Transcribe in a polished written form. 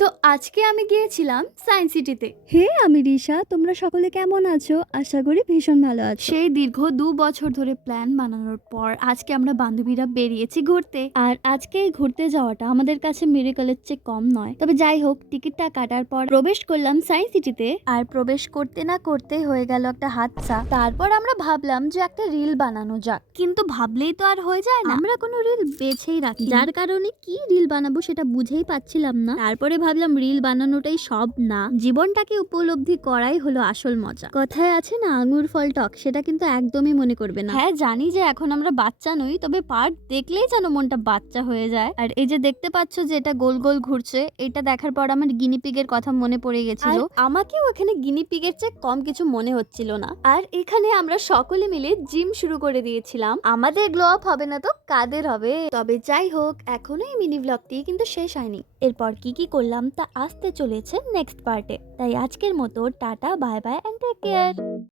তো আজকে আমি গিয়েছিলাম সায়েন্স সিটিতে। হে আমি রিশা, তোমরা সকলে কেমন আছো? আশা করি ভীষণ ভালো আছো। সেই দীর্ঘ ২ বছর ধরে প্ল্যান বানানোর পর আজকে আমরা বান্ধবীরা বেরিয়েছি ঘুরতে। আর আজকে এই ঘুরতে যাওয়াটা আমাদের কাছে মিরাকলের চেয়ে কম নয়। তবে যাই হোক, টিকিটটা কাটার পর প্রবেশ করলাম সায়েন্স সিটিতে। আর প্রবেশ করতে না করতে হয়ে গেল একটা হাদসা। তারপর আমরা ভাবলাম যে একটা রিল বানানো যাক, কিন্তু ভাবলেই তো আর হয়ে যায় না। আমরা কোনো রিল বেছেই রাখি, যার কারণে কি রিল বানাবো সেটা বুঝেই পাচ্ছিলাম না। তারপরে ভাবলাম রিল বানানোটাই সব না, জীবনটাকে উপলব্ধি করাই হলো আসল মজা। কথায় আছে না, আঙুর ফল টক, সেটা কিন্তু একদমই মনে করবে না। হ্যাঁ জানি যে এখন আমরা বাচ্চা নই, তবে পার্ক দেখলেই যেন মনটা বাচ্চা হয়ে যায়। আর এই যে দেখতে পাচ্ছ যে এটা গোল গোল ঘুরছে, এটা দেখার পর আমার গিনিপিগের কথা মনে পড়ে গেছিল। আর আমাকেও এখানে গিনিপিগের চেয়ে কম কিছু মনে হচ্ছিল না। আর এখানে আমরা সকলে মিলে জিম শুরু করে দিয়েছিলাম। আমাদের গ্লো আপ হবে না তো কাদের হবে? তবে যাই হোক, এখনো এই মিনি ব্লগটি কিন্তু শেষ হয়নি। এরপর কি কি করলাম তা আসতে চলেছে নেক্সট পার্টে। তাই আজকের মতো tata, bye bye and take care.